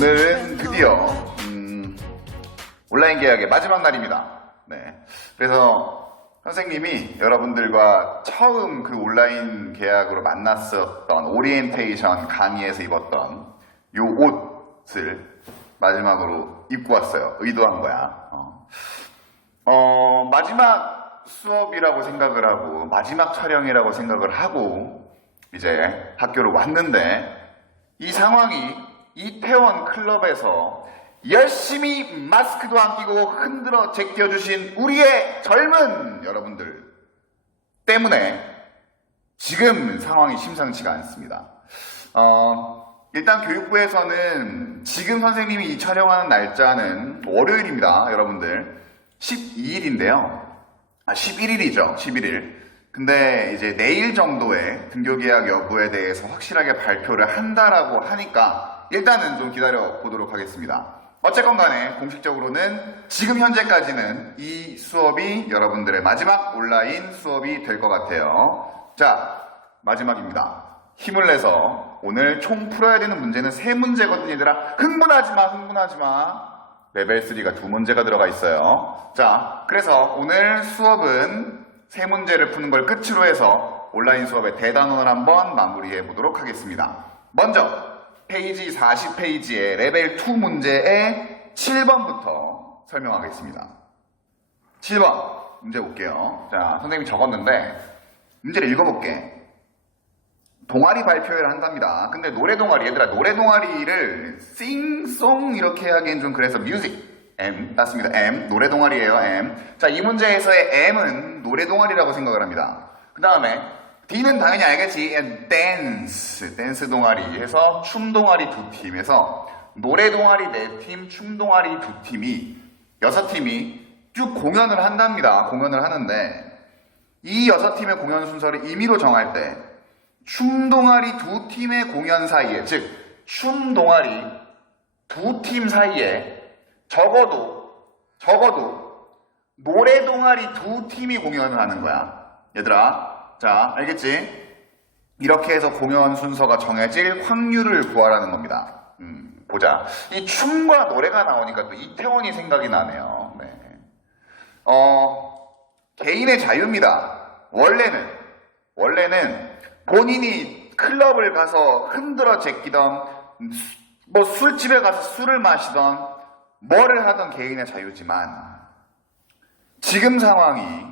오늘은 드디어 온라인 계약의 마지막 날입니다. 네. 그래서 선생님이 여러분들과 처음 그 온라인 계약으로 만났었던 오리엔테이션 강의에서 입었던 요 옷을 마지막으로 입고 왔어요. 의도한 거야. 마지막 수업이라고 생각을 하고 마지막 촬영이라고 생각을 하고 이제 학교로 왔는데 이 상황이 이태원 클럽에서 열심히 마스크도 안 끼고 흔들어 제껴주신 우리의 젊은 여러분들 때문에 지금 상황이 심상치가 않습니다. 일단 교육부에서는 지금 선생님이 이 촬영하는 날짜는 월요일입니다. 여러분들 12일인데요. 11일이죠. 11일. 근데 이제 내일 정도에 등교 계약 여부에 대해서 확실하게 발표를 한다라고 하니까 일단은 좀 기다려 보도록 하겠습니다. 어쨌건 간에 공식적으로는 지금 현재까지는 이 수업이 여러분들의 마지막 온라인 수업이 될 것 같아요. 자, 마지막입니다. 힘을 내서 오늘 총 풀어야 되는 문제는 3문제거든요, 얘들아. 흥분하지 마. 레벨 3가 2문제가 들어가 있어요. 자, 그래서 오늘 수업은 3문제를 푸는 걸 끝으로 해서 온라인 수업의 대단원을 한번 마무리해 보도록 하겠습니다. 먼저 페이지 40페이지의 레벨 2 문제의 7번부터 설명하겠습니다. 7번 문제 볼게요. 자, 선생님이 적었는데 문제를 읽어볼게. 동아리 발표회를 한답니다. 근데 노래 동아리, 얘들아, 노래 동아리를 싱송 이렇게 하기엔 좀 그래서 뮤직 M 맞습니다. M 노래 동아리예요. M. 자, 이 문제에서의 M은 노래 동아리라고 생각을 합니다. 그 다음에 D는 당연히 알겠지. 댄스 동아리 해서 춤 동아리 2팀에서 노래 동아리 4팀, 춤 동아리 2팀이 6팀이 쭉 공연을 한답니다. 공연을 하는데 이 6팀의 공연 순서를 임의로 정할 때 춤 동아리 2팀의 공연 사이에, 즉 춤 동아리 2팀 사이에 적어도 노래 동아리 2팀이 공연을 하는 거야. 얘들아, 자, 알겠지? 이렇게 해서 공연 순서가 정해질 확률을 구하라는 겁니다. 보자. 이 춤과 노래가 나오니까 또 이태원이 생각이 나네요. 네. 개인의 자유입니다. 원래는 본인이 클럽을 가서 흔들어 제끼던, 뭐 술집에 가서 술을 마시던, 뭐를 하던 개인의 자유지만, 지금 상황이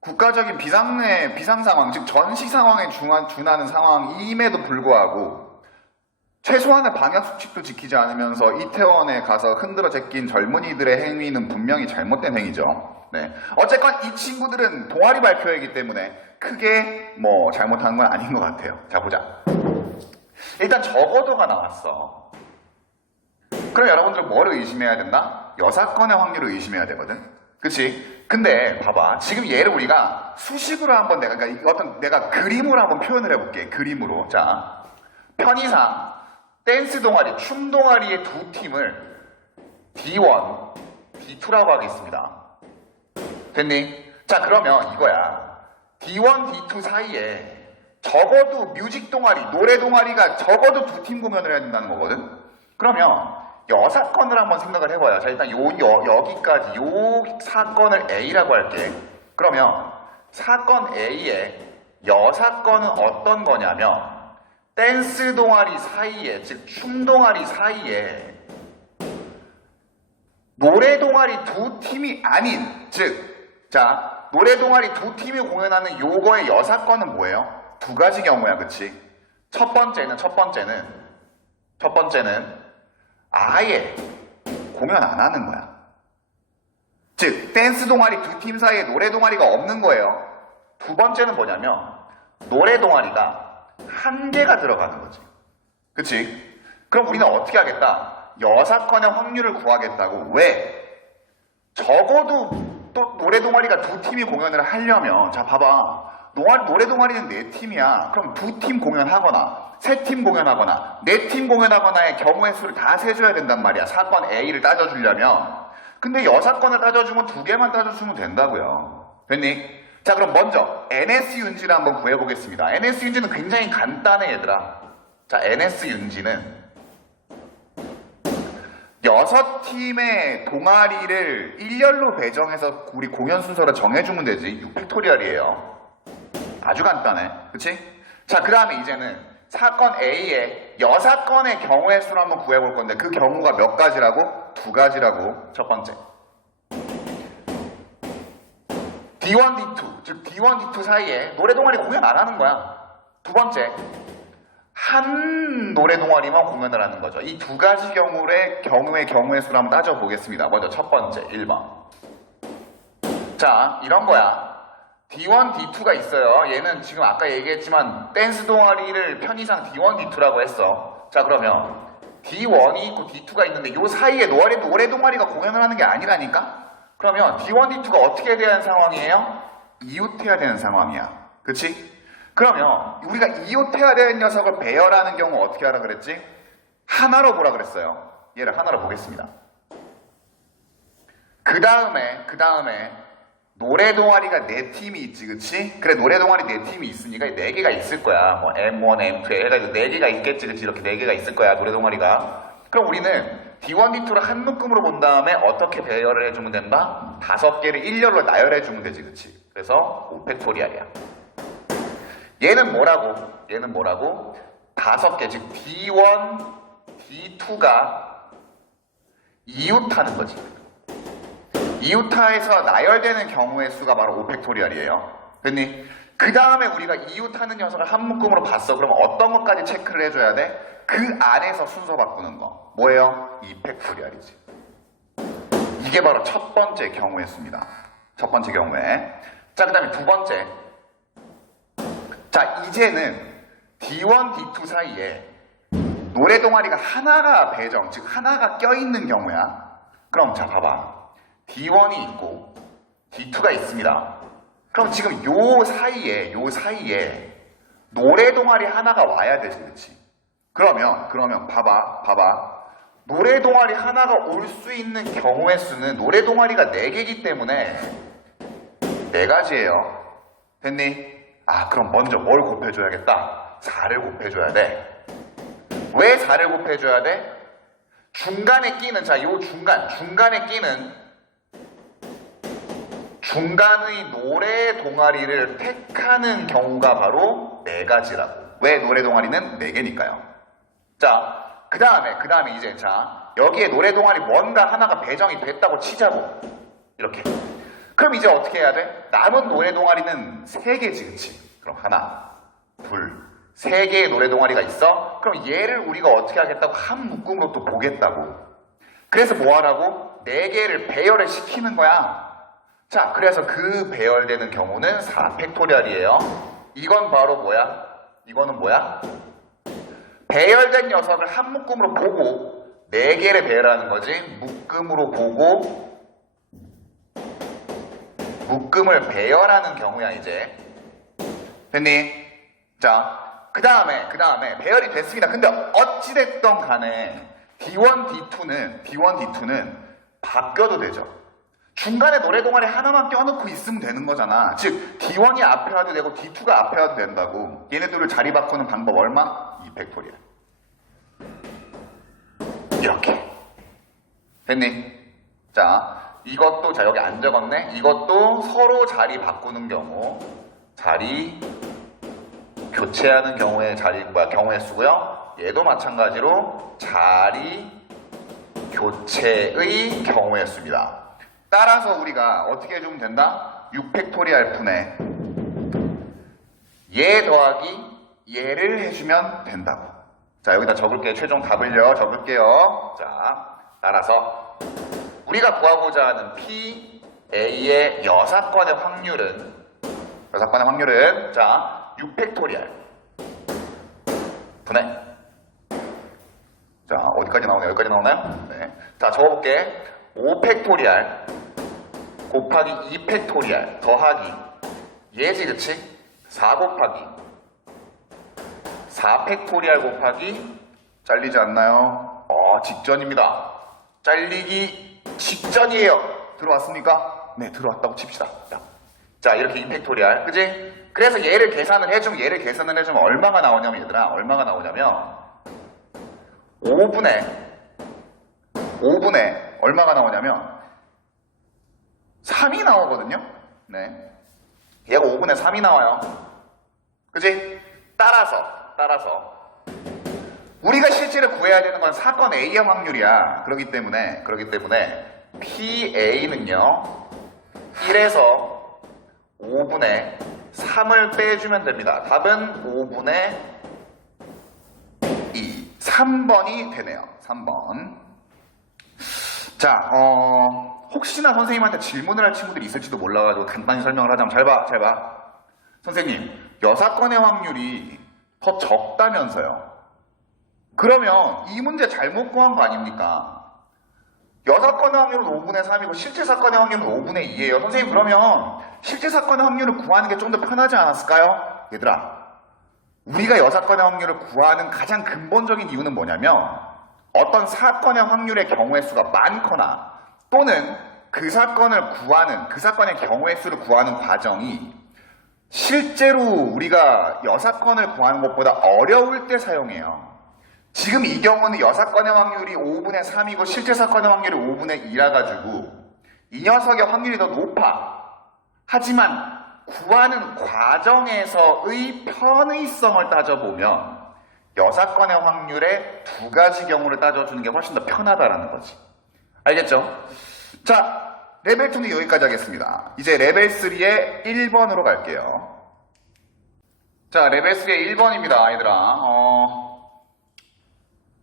국가적인 비상 상황, 즉 전시 상황에 준하는 상황임에도 불구하고 최소한의 방역 수칙도 지키지 않으면서 이태원에 가서 흔들어 제낀 젊은이들의 행위는 분명히 잘못된 행위죠. 네. 어쨌건 이 친구들은 동아리 발표이기 때문에 크게 뭐 잘못한 건 아닌 것 같아요. 자, 보자. 일단 적어도가 나왔어. 그럼 여러분들은 뭐를 의심해야 된다? 여사건의 확률을 의심해야 되거든. 그치? 근데 봐봐. 지금 얘를 우리가 수식으로 한번 내가 그림으로 한번 표현을 해볼게. 그림으로. 자, 편의상 댄스 동아리, 춤 동아리의 2팀을 D1, D2라고 하겠습니다. 됐니? 자, 그러면 이거야. D1, D2 사이에 적어도 뮤직 동아리, 노래 동아리가 적어도 2팀 공연을 해야 된다는 거거든? 그러면 여사건을 한번 생각을 해봐요. 자, 일단 여기까지 요 사건을 A라고 할게. 그러면 사건 A의 여사건은 어떤 거냐면 댄스 동아리 사이에, 즉 춤 동아리 사이에 노래 동아리 2팀이 아닌, 즉, 자, 노래 동아리 2팀이 공연하는 요거의 여사건은 뭐예요? 2가지 경우야, 그치? 첫 번째는 아예 공연 안 하는 거야. 즉, 댄스 동아리 2팀 사이에 노래 동아리가 없는 거예요. 두 번째는 뭐냐면 노래 동아리가 1개가 들어가는 거지. 그치? 그럼 우리는 어떻게 하겠다? 여사건의 확률을 구하겠다고. 왜? 적어도 또 노래 동아리가 2팀이 공연을 하려면, 자, 봐봐. 노래 동아리는 4팀이야. 그럼 2팀 공연하거나 3팀 공연하거나 4팀 공연하거나의 경우의 수를 다 세줘야 된단 말이야. 사건 A를 따져주려면. 근데 여사건을 따져주면 2개만 따져주면 된다고요. 됐니? 자, 그럼 먼저 NS윤지를 한번 구해보겠습니다. NS윤지는 굉장히 간단해, 얘들아. 자, NS윤지는 6팀의 동아리를 일렬로 배정해서 우리 공연 순서를 정해주면 되지. 6팩토리얼이에요. 아주 간단해. 그치? 자, 그 다음에 이제는 사건 A의 여사건의 경우의 수를 한번 구해볼 건데 그 경우가 몇 가지라고? 2가지라고. 첫 번째. D1, D2, 즉 D1, D2 사이에 노래 동아리 공연 안 하는 거야. 두 번째. 한 노래 동아리만 공연을 하는 거죠. 이 2가지 경우의 수를 한번 따져보겠습니다. 먼저 첫 번째, 1번. 자, 이런 거야. D1, D2가 있어요. 얘는 지금 아까 얘기했지만 댄스 동아리를 편의상 D1, D2라고 했어. 자, 그러면 D1이 있고 D2가 있는데 요 사이에 노래 동아리가 공연을 하는 게 아니라니까? 그러면 D1, D2가 어떻게 돼야 하는 상황이에요? 이웃해야 되는 상황이야. 그치? 그러면 우리가 이웃해야 되는 녀석을 배열하는 경우 어떻게 하라 그랬지? 하나로 보라 그랬어요. 얘를 하나로 보겠습니다. 그 다음에 노래 동아리가 4팀이 있지, 그치? 그래, 노래 동아리 4팀이 있으니까 4개가 있을 거야. 뭐 M1, M2 해가지고 4개가 있겠지, 그치? 이렇게 4개가 있을 거야, 노래 동아리가. 그럼 우리는 D1, D2를 한 묶음으로 본 다음에 어떻게 배열을 해주면 된다? 5개를 일렬로 나열해주면 되지, 그치? 그래서 5팩토리얼이야. 얘는 뭐라고? 5개, 즉 D1, D2가 이웃하는 거지. 이웃하에서 나열되는 경우의 수가 바로 5팩토리얼이에요. 됐니? 그 다음에 우리가 이웃하는 녀석을 한 묶음으로 봤어. 그럼 어떤 것까지 체크를 해줘야 돼? 그 안에서 순서 바꾸는 거. 뭐예요? 2팩토리얼이지. 이게 바로 첫 번째 경우의 수입니다. 첫 번째 경우에. 자, 그 다음에 두 번째. 자, 이제는 D1, D2 사이에 노래 동아리가 하나가 배정, 즉 하나가 껴있는 경우야. 그럼 자, 봐봐. D1이 있고 D2가 있습니다. 그럼 지금 요 사이에 노래 동아리 하나가 와야 되지, 그렇지? 그러면 봐봐. 노래 동아리 하나가 올 수 있는 경우의 수는 노래 동아리가 4개이기 때문에 4가지예요. 됐니? 아, 그럼 먼저 뭘 곱해줘야겠다? 4를 곱해줘야 돼. 왜 4를 곱해줘야 돼? 중간에 끼는, 자, 요 중간에 끼는 중간의 노래 동아리를 택하는 경우가 바로 4가지라고. 왜 노래 동아리는 4개니까요. 자, 그 다음에 이제, 자, 여기에 노래 동아리 뭔가 하나가 배정이 됐다고 치자고. 이렇게. 그럼 이제 어떻게 해야 돼? 남은 노래 동아리는 3개지, 그치? 그럼 하나, 둘, 3개의 노래 동아리가 있어? 그럼 얘를 우리가 어떻게 하겠다고? 한 묶음으로 또 보겠다고. 그래서 뭐 하라고? 4개를 배열을 시키는 거야. 자, 그래서 그 배열되는 경우는 4팩토리얼이에요. 이건 바로 뭐야? 이거는 뭐야? 배열된 녀석을 한 묶음으로 보고 4개를 배열하는 거지. 묶음으로 보고 묶음을 배열하는 경우야, 이제. 됐니? 자, 그 다음에 배열이 됐습니다. 근데 어찌됐던 간에 D1, D2는 바뀌어도 되죠. 중간에 노래 동아리 하나만 껴놓고 있으면 되는 거잖아. 즉 D1이 앞에 와도 되고 D2가 앞에 와도 된다고. 얘네들을 자리 바꾸는 방법 얼마? 2팩토리얼. 이렇게. 됐니? 자, 이것도, 자, 여기 안 적었네? 이것도 서로 자리 바꾸는 경우, 자리 교체하는 경우의 경우의 수고요. 얘도 마찬가지로 자리 교체의 경우의 수입니다. 따라서 우리가 어떻게 해주면 된다? 6팩토리얼 분의 얘 더하기 얘를 해주면 된다고. 자, 여기다 적을게요. 최종 답을요. 적을게요. 자, 따라서 우리가 구하고자 하는 PA의 여사건의 확률은 자, 6팩토리얼 분의, 자, 어디까지 나오나요? 여기까지 나오나요? 네. 자, 적어볼게. 5팩토리얼 곱하기 2팩토리얼 더하기 얘지, 그치? 4 곱하기 4팩토리얼 곱하기, 잘리지 않나요? 직전입니다. 잘리기 직전이에요. 들어왔습니까? 네, 들어왔다고 칩시다. 자, 이렇게 2팩토리얼, 그치? 그래서 얘를 계산을 해주면 얼마가 나오냐면, 얘들아, 얼마가 나오냐면 5분의 5분의 얼마가 나오냐면 3이 나오거든요. 네. 얘가 5분의 3이 나와요. 그지? 따라서 우리가 실제로 구해야 되는 건 사건 A의 확률이야. 그렇기 때문에 PA는요 1에서 5분의 3을 빼주면 됩니다. 답은 5분의 2 3번이 되네요. 3번. 자, 혹시나 선생님한테 질문을 할 친구들이 있을지도 몰라가지고 간단히 설명을 하자면 잘 봐. 선생님, 여사건의 확률이 더 적다면서요. 그러면 이 문제 잘못 구한 거 아닙니까? 여사건의 확률은 5분의 3이고 실제 사건의 확률은 5분의 2예요. 선생님, 그러면 실제 사건의 확률을 구하는 게 좀 더 편하지 않았을까요? 얘들아, 우리가 여사건의 확률을 구하는 가장 근본적인 이유는 뭐냐면 어떤 사건의 확률의 경우의 수가 많거나 또는 그 사건의 경우의 수를 구하는 과정이 실제로 우리가 여사건을 구하는 것보다 어려울 때 사용해요. 지금 이 경우는 여사건의 확률이 5분의 3이고 실제 사건의 확률이 5분의 2라 가지고 이 녀석의 확률이 더 높아. 하지만 구하는 과정에서의 편의성을 따져보면 여사건의 확률의 두 가지 경우를 따져주는 게 훨씬 더 편하다라는 거지. 알겠죠? 자, 레벨 2는 여기까지 하겠습니다. 이제 레벨 3의 1번으로 갈게요. 자, 레벨 3의 1번입니다, 얘들아.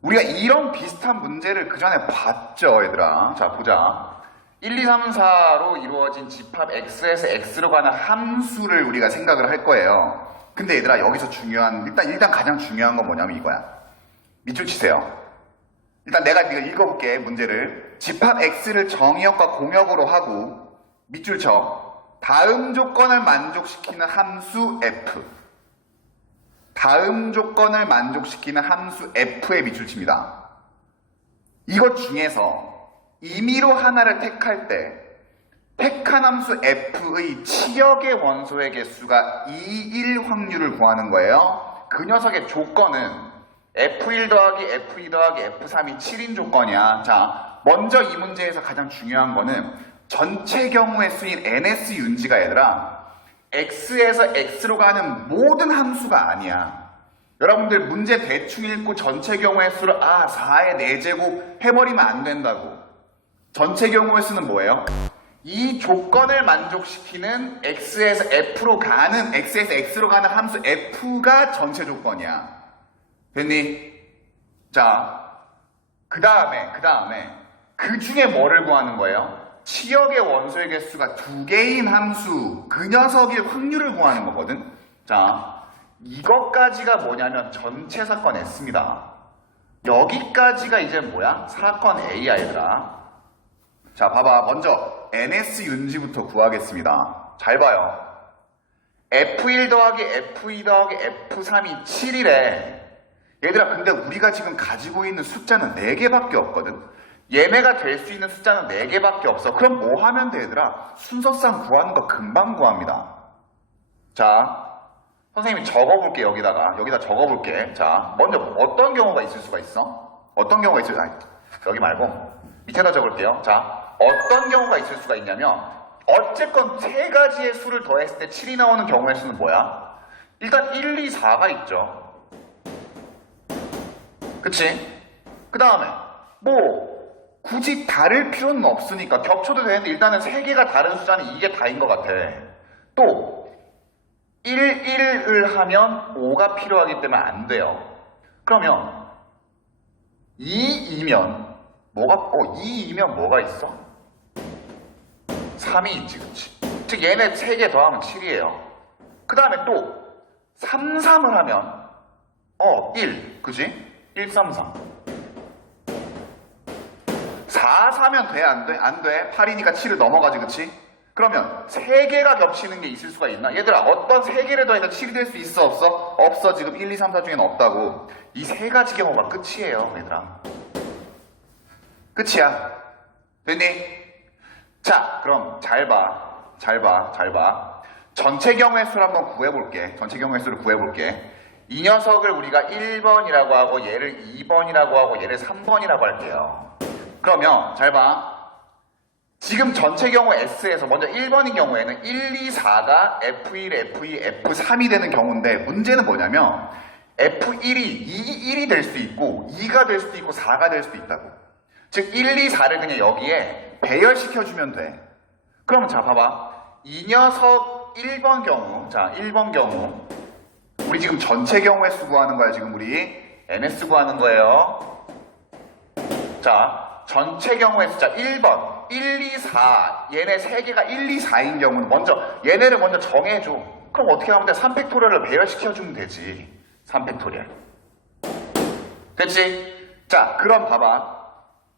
우리가 이런 비슷한 문제를 그 전에 봤죠, 얘들아. 자, 보자. 1, 2, 3, 4로 이루어진 집합 x에서 x로 가는 함수를 우리가 생각을 할 거예요. 근데 얘들아, 여기서 중요한, 일단 가장 중요한 건 뭐냐면 이거야. 밑줄 치세요. 일단 내가 이거 읽어볼게, 문제를. 집합 x를 정의역과 공역으로 하고, 밑줄 쳐. 다음 조건을 만족시키는 함수 f. 다음 조건을 만족시키는 함수 f에 밑줄 칩니다. 이것 중에서 임의로 하나를 택할 때 택한 함수 f의 치역의 원소의 개수가 2일 확률을 구하는 거예요. 그 녀석의 조건은 f1 더하기 f2 더하기 f3이 7인 조건이야. 자, 먼저 이 문제에서 가장 중요한 거는 전체 경우의 수인 ns 윤지가 얘들아 x에서 x로 가는 모든 함수가 아니야. 여러분들 문제 대충 읽고 전체 경우의 수를 4의 4제곱 해버리면 안 된다고. 전체 경우의 수는 뭐예요? 이 조건을 만족시키는 x에서 x로 가는 함수 f가 전체 조건이야. 됐니? 자, 그 다음에 그 중에 뭐를 구하는 거예요? 치역의 원소의 개수가 2개인 함수, 그 녀석의 확률을 구하는 거거든. 자, 이것까지가 뭐냐면 전체 사건 S입니다. 여기까지가 이제 뭐야? 사건 A야, 얘들아. 자, 봐봐. 먼저 NS 윤지부터 구하겠습니다. 잘 봐요. F1 더하기 F2 더하기 F3이 7이래. 얘들아, 근데 우리가 지금 가지고 있는 숫자는 4개밖에 없거든. 얘네가 될 수 있는 숫자는 4개밖에 없어. 그럼 뭐 하면 돼, 얘들아? 순서상 구하는 거 금방 구합니다. 자, 선생님이 적어볼게, 여기다 적어볼게. 자, 먼저 어떤 경우가 있을 수가 있어? 어떤 경우가 있을, 여기 말고 밑에다 적을게요. 자, 어떤 경우가 있을 수가 있냐면 어쨌건 3가지의 수를 더했을 때 7이 나오는 경우의 수는 뭐야? 일단 1, 2, 4가 있죠. 그치? 그 다음에 굳이 다를 필요는 없으니까 겹쳐도 되는데 일단은 3개가 다른 숫자는 이게 다인 것 같아. 또 1, 1을 하면 5가 필요하기 때문에 안 돼요. 그러면 2이면 뭐가 있어? 3이 있지, 그치? 즉 얘네 3개 더하면 7이에요. 그 다음에 또 3, 3을 하면 1, 그치? 1, 3, 3. 4, 4면 돼? 안 돼? 안 돼. 8이니까 7을 넘어가지, 그치? 그러면 3개가 겹치는 게 있을 수가 있나? 얘들아, 어떤 3개를 더해서 7이 될 수 있어, 없어? 없어. 지금 1, 2, 3, 4 중에는 없다고. 이 3가지 경우가 끝이에요, 얘들아. 끝이야. 됐니? 자, 그럼 잘 봐. 전체 경우의 수를 한번 구해볼게. 이 녀석을 우리가 1번이라고 하고 얘를 2번이라고 하고 얘를 3번이라고 할게요. 그러면 잘 봐. 지금 전체 경우 S에서 먼저 1번인 경우에는 1, 2, 4가 F1, F2, F3이 되는 경우인데 문제는 뭐냐면 F1이 1이 될 수 있고 2가 될 수도 있고 4가 될 수도 있다고. 즉 1, 2, 4를 그냥 여기에 배열시켜주면 돼. 그러면 자 봐봐. 이 녀석 1번 경우, 자 1번 경우 우리 지금 전체 경우 S 구하는 거야. 지금 우리 NS 구하는 거예요. 자 전체 경우 S, 자 1번 1, 2, 4 얘네 3개가 1, 2, 4인 경우는 먼저 얘네를 먼저 정해줘. 그럼 어떻게 하면 돼? 3팩토리얼을 배열시켜주면 되지. 3팩토리얼 됐지? 자 그럼 봐봐.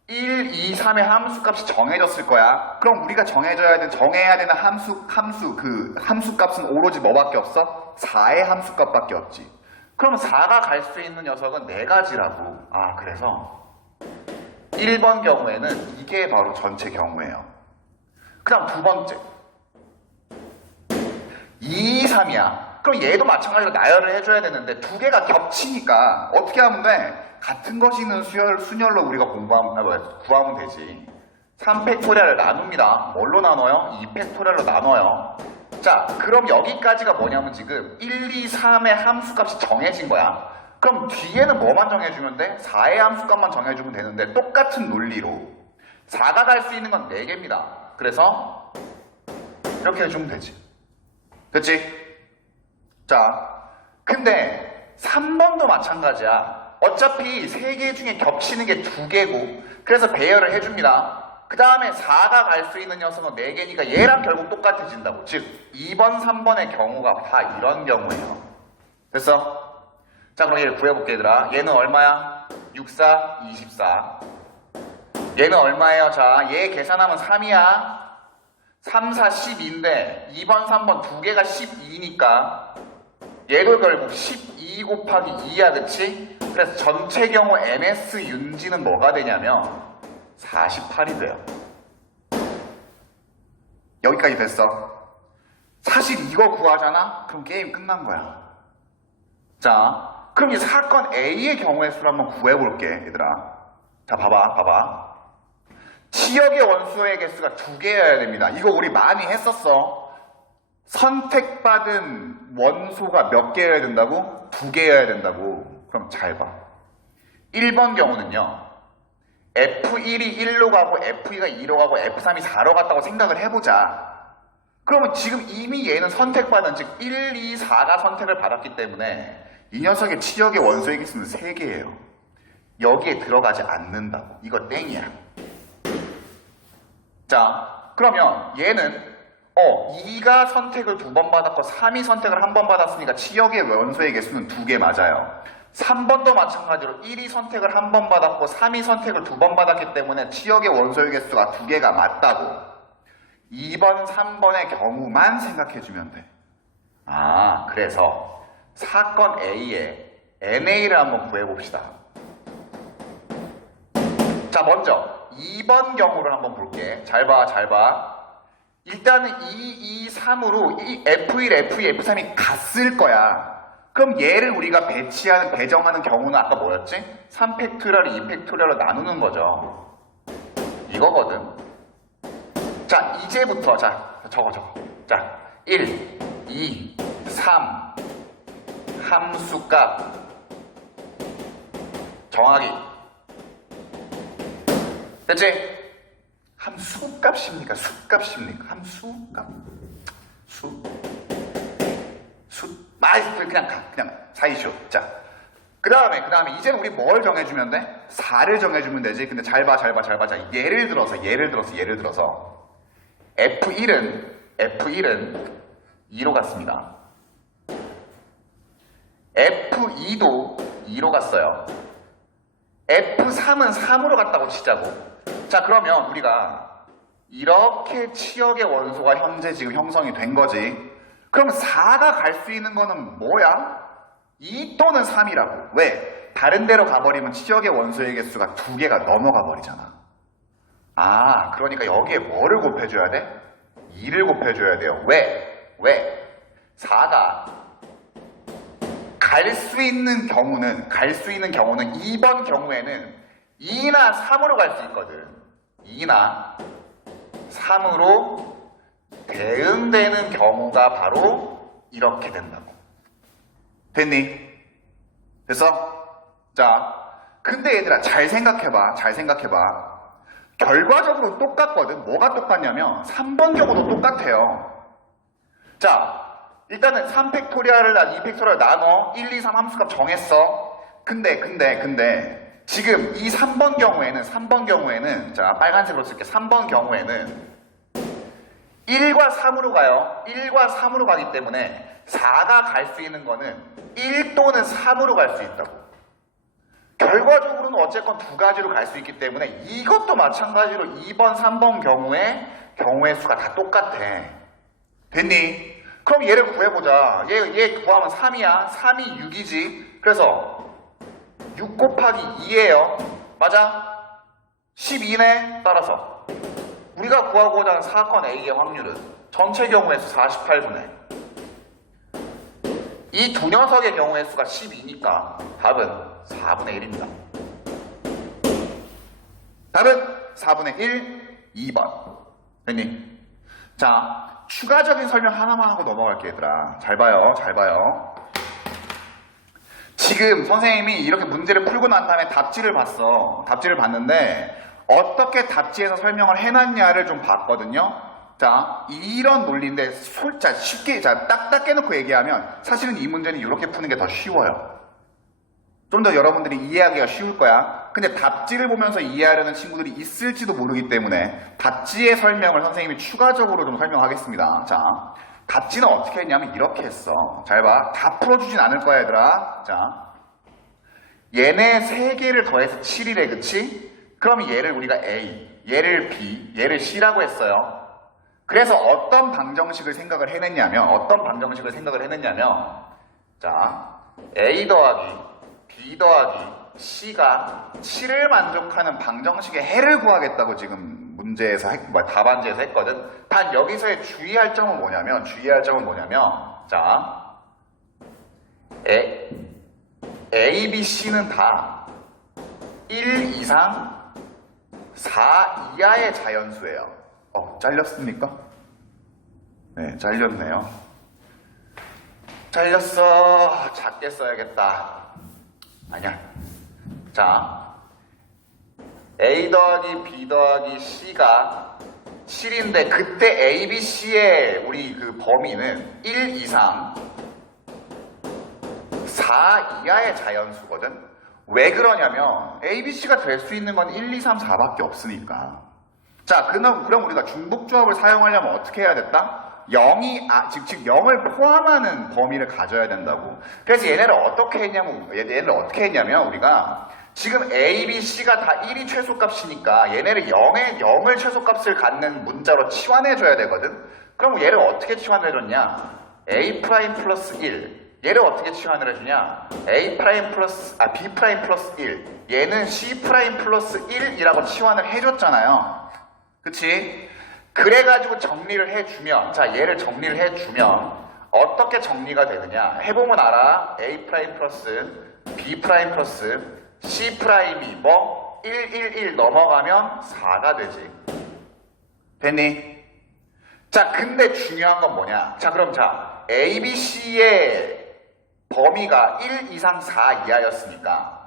1, 2, 3의 함수값이 정해졌을 거야. 그럼 우리가 정해야 되는 함수값은 오로지 뭐밖에 없어? 4의 함수값밖에 없지. 그럼 4가 갈 수 있는 녀석은 4가지라고. 아 그래서 1번 경우에는 이게 바로 전체 경우예요. 그 다음 두 번째 2, 3이야. 그럼 얘도 마찬가지로 나열을 해줘야 되는데 두 개가 겹치니까 어떻게 하면 돼? 같은 것이 있는 순열로 우리가 구하면 되지. 3팩토리얼을 나눕니다. 뭘로 나눠요? 2팩토리얼로 나눠요. 자 그럼 여기까지가 뭐냐면 지금 1, 2, 3의 함수값이 정해진 거야. 그럼 뒤에는 뭐만 정해주면 돼? 4의 함수값만 정해주면 되는데 똑같은 논리로 4가 갈 수 있는 건 4개입니다. 그래서 이렇게 해주면 되지. 됐지? 자 근데 3번도 마찬가지야. 어차피 3개 중에 겹치는 게 2개고 그래서 배열을 해줍니다. 그 다음에 4가 갈 수 있는 녀석은 4개니까 얘랑 결국 똑같아진다고. 즉 2번, 3번의 경우가 다 이런 경우예요. 됐어? 자 그럼 얘를 구해볼게 얘들아. 얘는 얼마야? 6, 4, 24. 얘는 얼마예요? 자 얘 계산하면 3이야. 3, 4, 12인데 2번, 3번 두 개가 12니까 얘도 결국 12 곱하기 2야. 그치? 그래서 전체 경우 NS 윤지는 뭐가 되냐면 48이 돼요. 여기까지 됐어. 사실 이거 구하잖아? 그럼 게임 끝난 거야. 자 그럼 이 사건 A의 경우의 수를 한번 구해볼게 얘들아. 자 봐봐. 치역의 원소의 개수가 2개여야 됩니다. 이거 우리 많이 했었어. 선택받은 원소가 몇 개여야 된다고? 2개여야 된다고. 그럼 잘 봐. 1번 경우는요. F1이 1로 가고 F2가 2로 가고 F3이 4로 갔다고 생각을 해보자. 그러면 지금 이미 얘는 선택받은 즉 1, 2, 4가 선택을 받았기 때문에 이 녀석의 치역의 원소의 개수는 3개예요. 여기에 들어가지 않는다고. 이거 땡이야. 자 그러면 얘는 2가 선택을 2번 받았고 3이 선택을 1번 받았으니까 치역의 원소의 개수는 2개 맞아요. 3번도 마찬가지로 1이 선택을 1번 받았고 3이 선택을 2번 받았기 때문에 치역의 원소의 개수가 2개가 맞다고. 2번, 3번의 경우만 생각해주면 돼. 아 그래서 사건 A의 NA를 한번 구해봅시다. 자 먼저 2번 경우를 한번 볼게. 잘 봐. 일단은 2, 2, 3으로 이 F1, F2, F3이 같을 거야. 그럼 얘를 우리가 배정하는 경우는 아까 뭐였지? 3팩토리얼, 2팩토리얼로 나누는 거죠. 이거거든. 자 이제부터 적어. 자 1, 2, 3 함수값 정하기. 됐지? 함수값입니까? 수값입니까? 함수값. 그냥 사이쇼. 자, 그 다음에 이제는 우리 뭘 정해주면 돼? 4를 정해주면 되지. 근데 잘 봐. 자, 예를 들어서 F1은 2로 갔습니다. F2도 2로 갔어요. F3은 3으로 갔다고 치자고. 자 그러면 우리가 이렇게 치역의 원소가 현재 지금 형성이 된 거지. 그럼 4가 갈 수 있는 거는 뭐야? 2 또는 3이라고. 왜? 다른 데로 가버리면 치역의 원소의 개수가 2개가 넘어가 버리잖아. 아 그러니까 여기에 뭐를 곱해줘야 돼? 2를 곱해줘야 돼요. 왜? 4가 갈 수 있는 경우는 2번 경우에는 2나 3으로 갈 수 있거든. 2나 3으로 대응되는 경우가 바로 이렇게 된다고. 됐니? 됐어? 자, 근데 얘들아 잘 생각해봐. 잘 생각해봐. 결과적으로 똑같거든. 뭐가 똑같냐면 3번 경우도 똑같아요. 자, 일단은 3팩토리얼을 2팩토리얼 나눠 1, 2, 3 함수값 정했어. 근데 지금 이 3번 경우에는 자, 빨간색으로 쓸게. 3번 경우에는 1과 3으로 가요. 1과 3으로 가기 때문에 4가 갈 수 있는 거는 1 또는 3으로 갈 수 있다고. 결과적으로는 어쨌건 두 가지로 갈 수 있기 때문에 이것도 마찬가지로 2번, 3번 경우의 수가 다 똑같아. 됐니? 그럼 얘를 구해보자. 얘 구하면 3이야. 3이 6이지. 그래서 6 곱하기 2예요. 맞아? 12네. 따라서 우리가 구하고자 하는 사건 A의 확률은 전체 경우의 수 48분의 이 두 녀석의 경우의 수가 12니까 답은 4분의 1입니다. 답은 4분의 1, 2번. 됐니? 자, 추가적인 설명 하나만 하고 넘어갈게, 얘들아. 잘 봐요, 잘 봐요. 지금 선생님이 이렇게 문제를 풀고 난 다음에 답지를 봤어. 답지를 봤는데 어떻게 답지에서 설명을 해놨냐를 좀 봤거든요. 자, 이런 논리인데 쉽게 딱딱 깨놓고 얘기하면 사실은 이 문제는 이렇게 푸는 게 더 쉬워요. 좀 더 여러분들이 이해하기가 쉬울 거야. 근데 답지를 보면서 이해하려는 친구들이 있을지도 모르기 때문에 답지의 설명을 선생님이 추가적으로 좀 설명하겠습니다. 자, 답지는 어떻게 했냐면 이렇게 했어. 잘 봐. 다 풀어주진 않을 거야, 얘들아. 자, 얘네 3개를 더해서 7이래, 그치? 그럼 얘를 우리가 A, 얘를 B, 얘를 C라고 했어요. 그래서 어떤 방정식을 생각을 해냈냐면 자, A 더하기 B 더하기 C가 7을 만족하는 방정식의 해를 구하겠다고 지금 문제에서 답안지에서 했거든. 단 여기서의 주의할 점은 뭐냐면 자, A, B, C는 다 1 이상 4 이하의 자연수예요. 잘렸습니까? 네, 잘렸네요. 잘렸어. 작게 써야겠다. 아니야. 자, A 더하기 B 더하기 C가 7인데 그때 A, B, C의 우리 그 범위는 1 이상 4 이하의 자연수거든. 왜 그러냐면 A, B, C가 될 수 있는 건 1, 2, 3, 4밖에 없으니까. 자, 그럼 우리가 중복조합을 사용하려면 어떻게 해야 됐다? 0을 포함하는 범위를 가져야 된다고. 그래서 얘네를 어떻게 했냐면 우리가 지금 A, B, C가 다 1이 최소값이니까 얘네를 0을 최소값을 갖는 문자로 치환해줘야 되거든. 그럼 얘를 어떻게 치환해줬냐? A' 플러스 1. 얘를 어떻게 치환을 해주냐? B' 플러스 1. 얘는 C' 플러스 1이라고 치환을 해줬잖아요. 그치? 그래가지고 정리를 해주면, 자, 얘를 정리를 해주면 어떻게 정리가 되느냐? 해보면 알아. A' 플러스 B' 플러스 C' 뭐 1, 1, 1 넘어가면 4가 되지. 됐니? 자, 근데 중요한 건 뭐냐? 자, 그럼 A, B, C의 범위가 1 이상 4 이하였으니까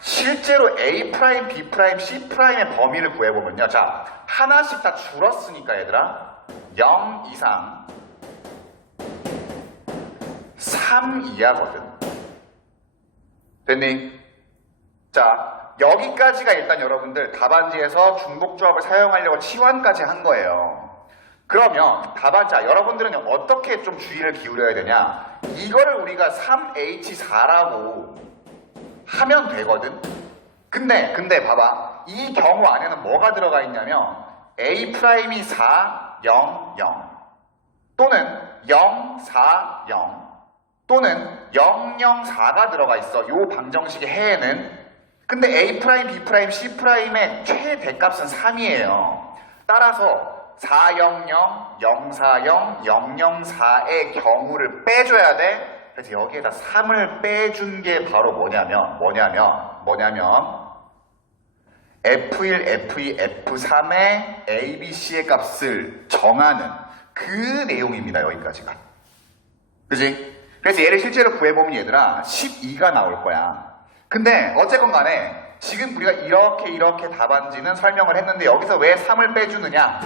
실제로 A', B', C'의 범위를 구해보면요. 자, 하나씩 다 줄었으니까 얘들아 0 이상 3 이하거든. 됐니? 자, 여기까지가 일단 여러분들 답안지에서 중복조합을 사용하려고 치환까지 한 거예요. 그러면 여러분들은 어떻게 좀 주의를 기울여야 되냐? 이거를 우리가 3H4라고 하면 되거든. 근데 봐봐. 이 경우 안에는 뭐가 들어가 있냐면 A'이 4, 0, 0 또는 0, 4, 0 또는 0, 0, 4가 들어가 있어. 요 방정식의 해에는. 근데 A', B', C'의 최대값은 3이에요. 따라서 400, 040, 004의 경우를 빼줘야 돼. 그래서 여기에다 3을 빼준 게 바로 뭐냐면 F1, F2, F3의 A, B, C의 값을 정하는 그 내용입니다. 여기까지가. 그지? 그래서 얘를 실제로 구해보면 얘들아 12가 나올 거야. 근데 어쨌건 간에 지금 우리가 이렇게 답안지는 설명을 했는데 여기서 왜 3을 빼주느냐?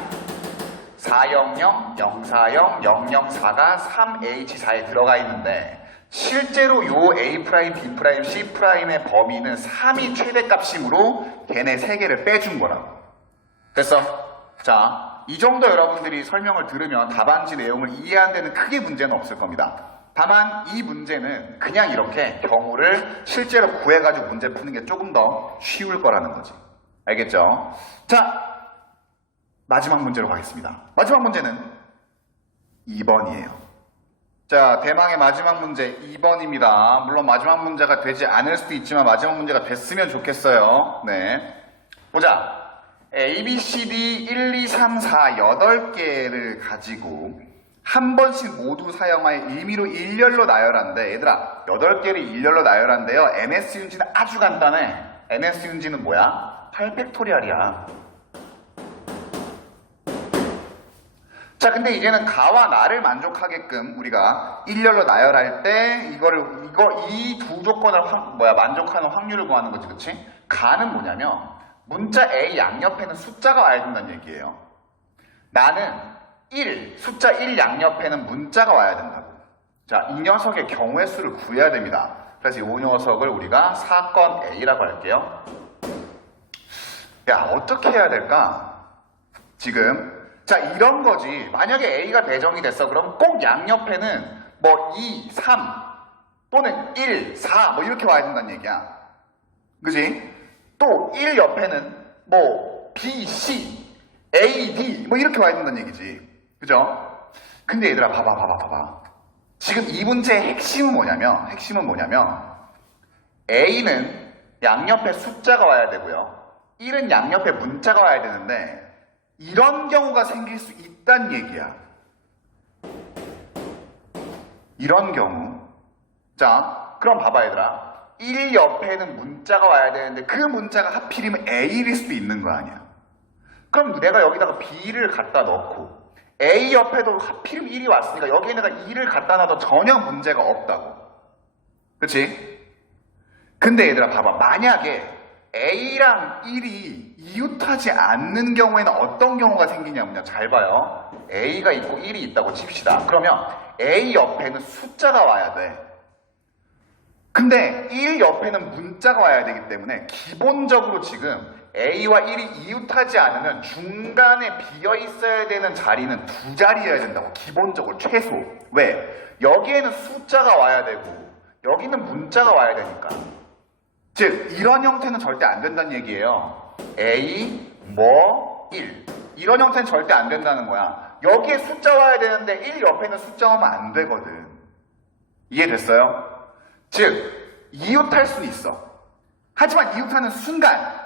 400, 040, 004가 3H4에 들어가 있는데 실제로 요 A', B', C'의 범위는 3이 최대값이므로 걔네 3개를 빼준 거라고. 됐어? 자, 이 정도 여러분들이 설명을 들으면 답안지 내용을 이해하는 데는 크게 문제는 없을 겁니다. 다만 이 문제는 그냥 이렇게 경우를 실제로 구해가지고 문제 푸는 게 조금 더 쉬울 거라는 거지. 알겠죠? 자, 마지막 문제로 가겠습니다. 마지막 문제는 2번이에요. 자, 대망의 마지막 문제 2번입니다. 물론 마지막 문제가 되지 않을 수도 있지만 마지막 문제가 됐으면 좋겠어요. 네. 보자. A, B, C, D 1, 2, 3, 4, 8개를 가지고 한 번씩 모두 사용하여 임의로 일렬로 나열한데 얘들아 8개를 일렬로 나열한대요. NS윤지는 아주 간단해. NS윤지는 뭐야? 8팩토리얼이야. 자, 근데 이제는 가와 나를 만족하게끔 우리가 일렬로 나열할 때 이 두 조건을 만족하는 확률을 구하는 거지, 그치? 가는 뭐냐면 문자 A 양옆에는 숫자가 와야 된다는 얘기예요. 나는 1, 숫자 1 양옆에는 문자가 와야 된다고. 자, 이 녀석의 경우의 수를 구해야 됩니다. 그래서 이 녀석을 우리가 사건 A라고 할게요. 야, 어떻게 해야 될까? 지금 자, 이런 거지. 만약에 A가 배정이 됐어. 그럼 꼭 양옆에는 뭐 2, 3 또는 1, 4 뭐 이렇게 와야 된다는 얘기야. 그지? 또 1 옆에는 뭐 B, C, A, D 뭐 이렇게 와야 된다는 얘기지. 그죠? 근데 얘들아 봐봐. 지금 이 문제의 핵심은 뭐냐면 A는 양옆에 숫자가 와야 되고요. 1은 양옆에 문자가 와야 되는데 이런 경우가 생길 수 있다는 얘기야. 이런 경우. 자, 그럼 봐봐 얘들아. 1 옆에는 문자가 와야 되는데 그 문자가 하필이면 A일 수도 있는 거 아니야. 그럼 내가 여기다가 B를 갖다 넣고 A 옆에도 하필이면 1이 왔으니까 여기에 내가 2를 갖다 놔도 전혀 문제가 없다고. 그치? 근데 얘들아 봐봐. 만약에 A랑 1이 이웃하지 않는 경우에는 어떤 경우가 생기냐면요. 잘 봐요. A가 있고 1이 있다고 칩시다. 그러면 A 옆에는 숫자가 와야 돼. 근데 1 옆에는 문자가 와야 되기 때문에 기본적으로 지금 A와 1이 이웃하지 않으면 중간에 비어 있어야 되는 자리는 2자리여야 된다고. 기본적으로 최소. 왜? 여기에는 숫자가 와야 되고 여기는 문자가 와야 되니까. 즉 이런 형태는 절대 안 된다는 얘기예요. A, 1 이런 형태는 절대 안 된다는 거야. 여기에 숫자 와야 되는데 1 옆에는 숫자 오면 안 되거든. 이해됐어요? 즉 이웃할 수는 있어. 하지만 이웃하는 순간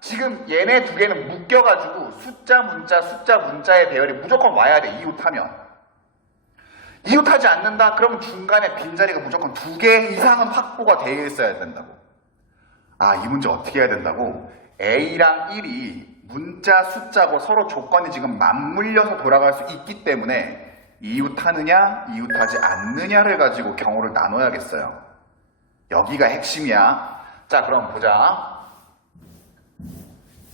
지금 얘네 두 개는 묶여가지고 숫자 문자의 배열이 무조건 와야 돼. 이웃하지 않는다? 그러면 중간에 빈자리가 무조건 2개 이상은 확보가 되어 있어야 된다고. 아, 이 문제 어떻게 해야 된다고? A랑 1이 문자 숫자고 서로 조건이 지금 맞물려서 돌아갈 수 있기 때문에 이웃하느냐 이웃하지 않느냐를 가지고 경우를 나눠야겠어요. 여기가 핵심이야. 자, 그럼 보자.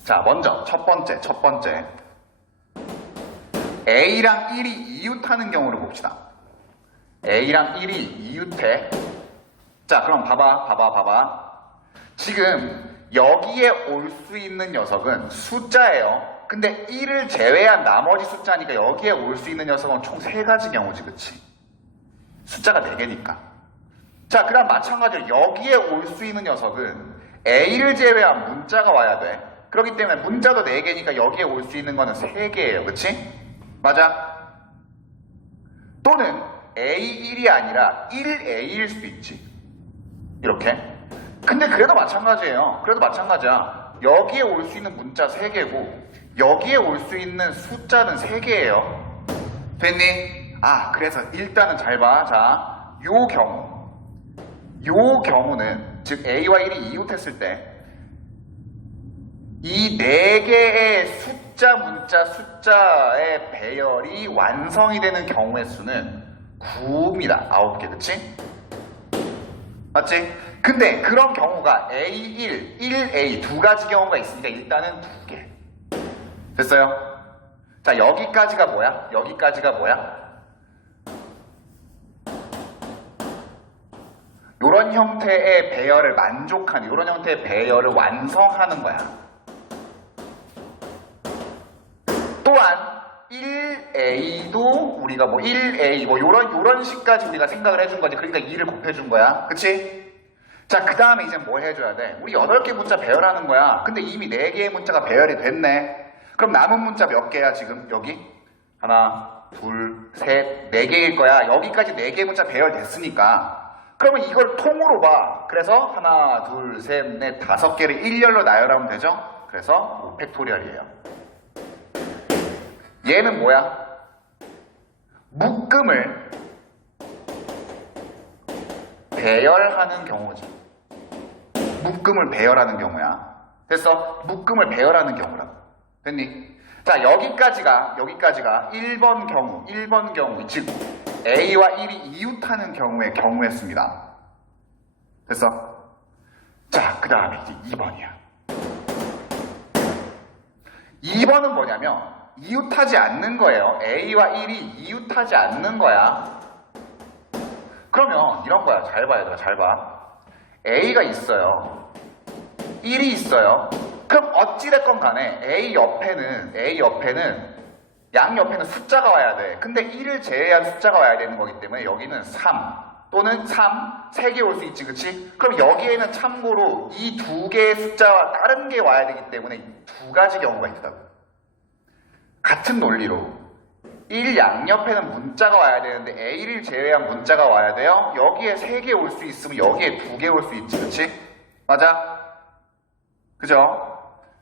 자, 먼저 첫 번째 A랑 1이 이웃하는 경우를 봅시다. A랑 1이 이웃해. 자, 그럼 봐봐. 지금 여기에 올 수 있는 녀석은 숫자예요. 근데 1을 제외한 나머지 숫자니까 여기에 올 수 있는 녀석은 총 3가지 경우지, 그치? 숫자가 4개니까. 자, 그럼 마찬가지로 여기에 올 수 있는 녀석은 A를 제외한 문자가 와야 돼. 그렇기 때문에 문자도 4개니까 여기에 올 수 있는 거는 3개예요. 그치? 맞아? 또는 A1이 아니라 1A일 수도 있지. 이렇게. 근데 그래도 마찬가지예요. 여기에 올 수 있는 문자 3개고 여기에 올 수 있는 숫자는 3개예요. 됐니? 아, 그래서 일단은 잘 봐. 자, 요 경우는 즉 A와 1이 이웃했을 때 이 4개의 숫자의 배열이 완성이 되는 경우의 수는 9입니다. 9개, 그치? 맞지? 근데 그런 경우가 A1, 1A 두 가지 경우가 있으니까 일단은 2개. 됐어요? 자, 여기까지가 뭐야? 여기까지가 뭐야? 요런 형태의 배열을 만족하는, 요런 형태의 배열을 완성하는 거야. 또한 1A도 우리가 뭐 1A 뭐 요런 식까지 우리가 생각을 해준 거지. 그러니까 2를 곱해준 거야. 그치? 자, 그 다음에 이제 뭘 해줘야 돼? 우리 8개 문자 배열하는 거야. 근데 이미 4개의 문자가 배열이 됐네. 그럼 남은 문자 몇 개야 지금? 여기? 하나, 둘, 셋, 4개일 거야. 여기까지 4개의 문자 배열됐으니까. 그러면 이걸 통으로 봐. 그래서 하나, 둘, 셋, 넷, 5개를 일렬로 나열하면 되죠? 그래서 5팩토리얼이에요. 얘는 뭐야? 묶음을 배열하는 경우지. 묶음을 배열하는 경우야. 됐어? 묶음을 배열하는 경우라고. 됐니? 자, 여기까지가 1번 경우, 즉 A와 1이 이웃하는 경우의 수입니다. 됐어? 자, 그 다음에 이제 2번이야. 2번은 뭐냐면 이웃하지 않는 거예요. A와 1이 이웃하지 않는 거야. 그러면 이런 거야. 잘 봐, 얘들아, 잘 봐. A가 있어요. 1이 있어요. 그럼 어찌됐건 간에 A 옆에는 양 옆에는 숫자가 와야 돼. 근데 1을 제외한 숫자가 와야 되는 거기 때문에 여기는 3 또는 3개 올 수 있지, 그치? 그럼 여기에는 참고로 이 2개의 숫자와 다른 게 와야 되기 때문에 2가지 경우가 있다고. 같은 논리로 1 양옆에는 문자가 와야 되는데 A를 제외한 문자가 와야 돼요. 여기에 3개 올 수 있으면 여기에 2개 올 수 있지, 그치? 맞아? 그죠?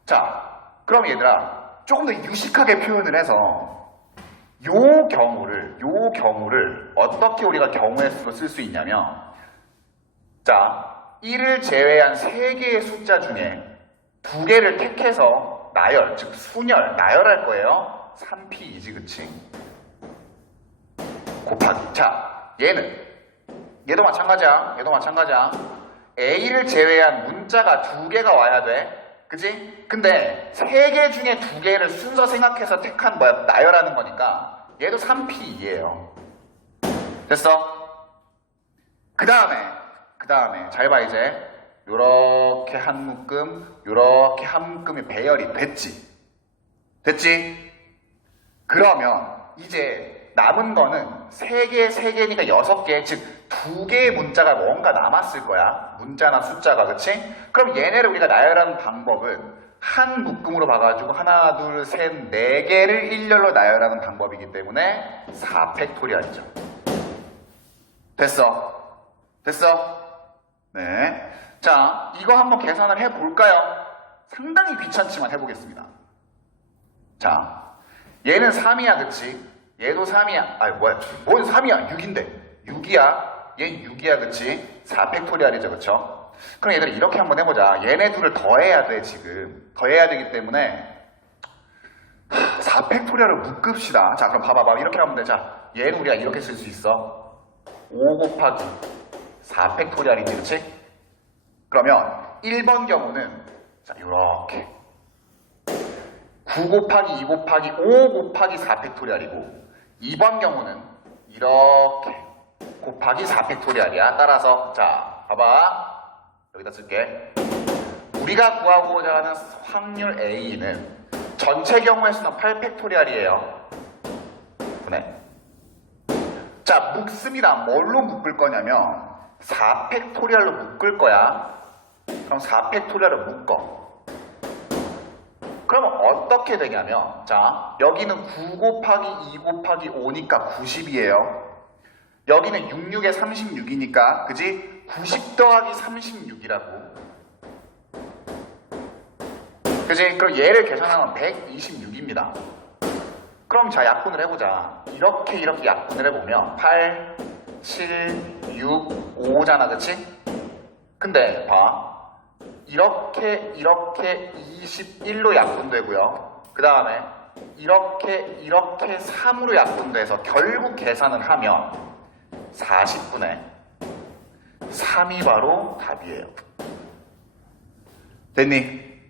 자, 그럼 얘들아 조금 더 유식하게 표현을 해서 요 경우를 어떻게 우리가 경우의 수로 쓸 수 있냐면, 자, 1을 제외한 3개의 숫자 중에 2개를 택해서 나열, 즉 나열할 거예요. 3P이지, 그치? 곱하기. 자, 얘도 마찬가지야. A를 제외한 문자가 2개가 와야 돼. 그치? 근데 3개 중에 2개를 순서 생각해서 택한 뭐야? 나열하는 거니까 얘도 3P이에요. 됐어? 그 다음에 잘 봐. 이제 요렇게 한 묶음이 배열이 됐지? 그러면 이제 남은 거는 3개니까 6개, 즉 2개의 문자가 뭔가 남았을 거야. 문자나 숫자가, 그치? 그럼 얘네를 우리가 나열하는 방법은 한 묶음으로 봐가지고 하나, 둘, 셋, 4개를 일렬로 나열하는 방법이기 때문에 4팩토리얼이죠. 됐어? 네. 자, 이거 한번 계산을 해볼까요? 상당히 귀찮지만 해보겠습니다. 자, 얘는 3이야, 그치? 얘도 3이야. 아니, 뭔 3이야? 6인데. 6이야. 얘 6이야, 그치? 4팩토리얼이죠, 그쵸? 그럼 얘들아, 이렇게 한번 해보자. 얘네 둘을 더해야 돼, 지금. 더해야 되기 때문에 4팩토리얼을 묶읍시다. 자, 그럼 봐봐. 이렇게 하면 돼. 자, 얘는 우리가 이렇게 쓸 수 있어. 5 곱하기 4팩토리얼이지, 그치? 그러면 1번 경우는 자, 요렇게 9 곱하기 2 곱하기 5 곱하기 4팩토리얼이고, 2번 경우는 이렇게 곱하기 4팩토리얼이야. 따라서 자, 봐봐. 여기다 쓸게. 우리가 구하고자 하는 확률 A는 전체 경우의 수는 8팩토리얼이에요. 분해. 자, 묶습니다. 뭘로 묶을 거냐면 4팩토리얼로 묶을 거야. 그럼 4팩토리얼로 묶어. 그러면 어떻게 되냐면, 자, 여기는 9 곱하기 2 곱하기 5니까 90이에요. 여기는 66에 36이니까, 그지? 90 더하기 36이라고. 그지? 그럼 얘를 계산하면 126입니다. 그럼 자, 약분을 해보자. 이렇게 약분을 해보면 8, 7, 6, 5잖아, 그치? 근데 봐. 이렇게 21로 약분되고요. 그 다음에 이렇게 3으로 약분돼서 결국 계산을 하면 40분의 3이 바로 답이에요. 됐니?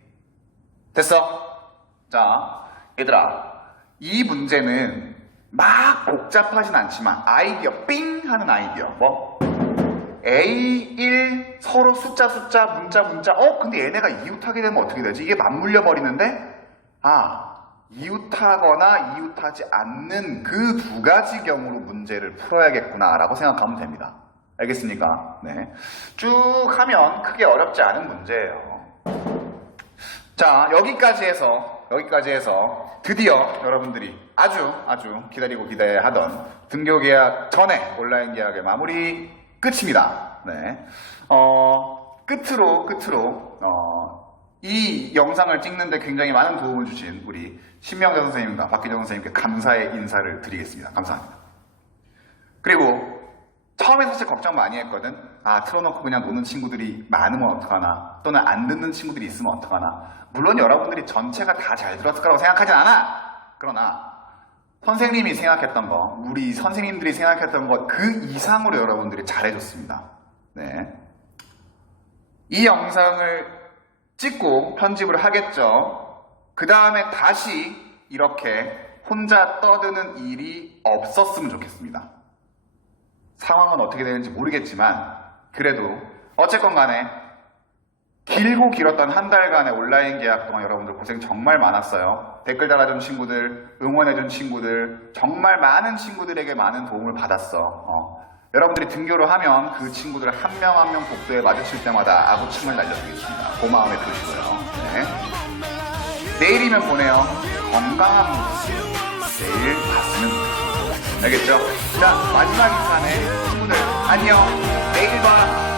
됐어? 자, 얘들아, 이 문제는 막 복잡하진 않지만 아이디어, 삥 하는 아이디어. 뭐? A1 서로 숫자 문자 근데 얘네가 이웃하게 되면 어떻게 되지? 이게 맞물려 버리는데 이웃하거나 이웃하지 않는 그 두 가지 경우로 문제를 풀어야겠구나 라고 생각하면 됩니다. 알겠습니까? 네. 쭉 하면 크게 어렵지 않은 문제예요. 자, 여기까지 해서 드디어 여러분들이 아주 기다리고 기대하던 등교 계약 전에 온라인 계약의 마무리 끝입니다. 네. 끝으로 이 영상을 찍는데 굉장히 많은 도움을 주신 우리 신명자 선생님과 박기정 선생님께 감사의 인사를 드리겠습니다. 감사합니다. 그리고 처음에 사실 걱정 많이 했거든. 틀어놓고 그냥 노는 친구들이 많으면 어떡하나, 또는 안 듣는 친구들이 있으면 어떡하나. 물론 여러분들이 전체가 다 잘 들었을 거라고 생각하진 않아. 그러나 선생님이 생각했던 거, 우리 선생님들이 생각했던 것 그 이상으로 여러분들이 잘해줬습니다. 네. 이 영상을 찍고 편집을 하겠죠. 그 다음에 다시 이렇게 혼자 떠드는 일이 없었으면 좋겠습니다. 상황은 어떻게 되는지 모르겠지만 그래도 어쨌건 간에 길고 길었던 한 달간의 온라인 계약 동안 여러분들 고생 정말 많았어요. 댓글 달아준 친구들, 응원해준 친구들, 정말 많은 친구들에게 많은 도움을 받았어. 여러분들이 등교를 하면 그 친구들 한 명 한 명 복도에 마주칠 때마다 아구춤을 날려주겠습니다. 고마움의 표시로요. 네. 내일이면 보내요. 건강한 모습 내일 봤으면 좋겠어요. 알겠죠? 자, 마지막 인사네 친구들 안녕. 내일 봐.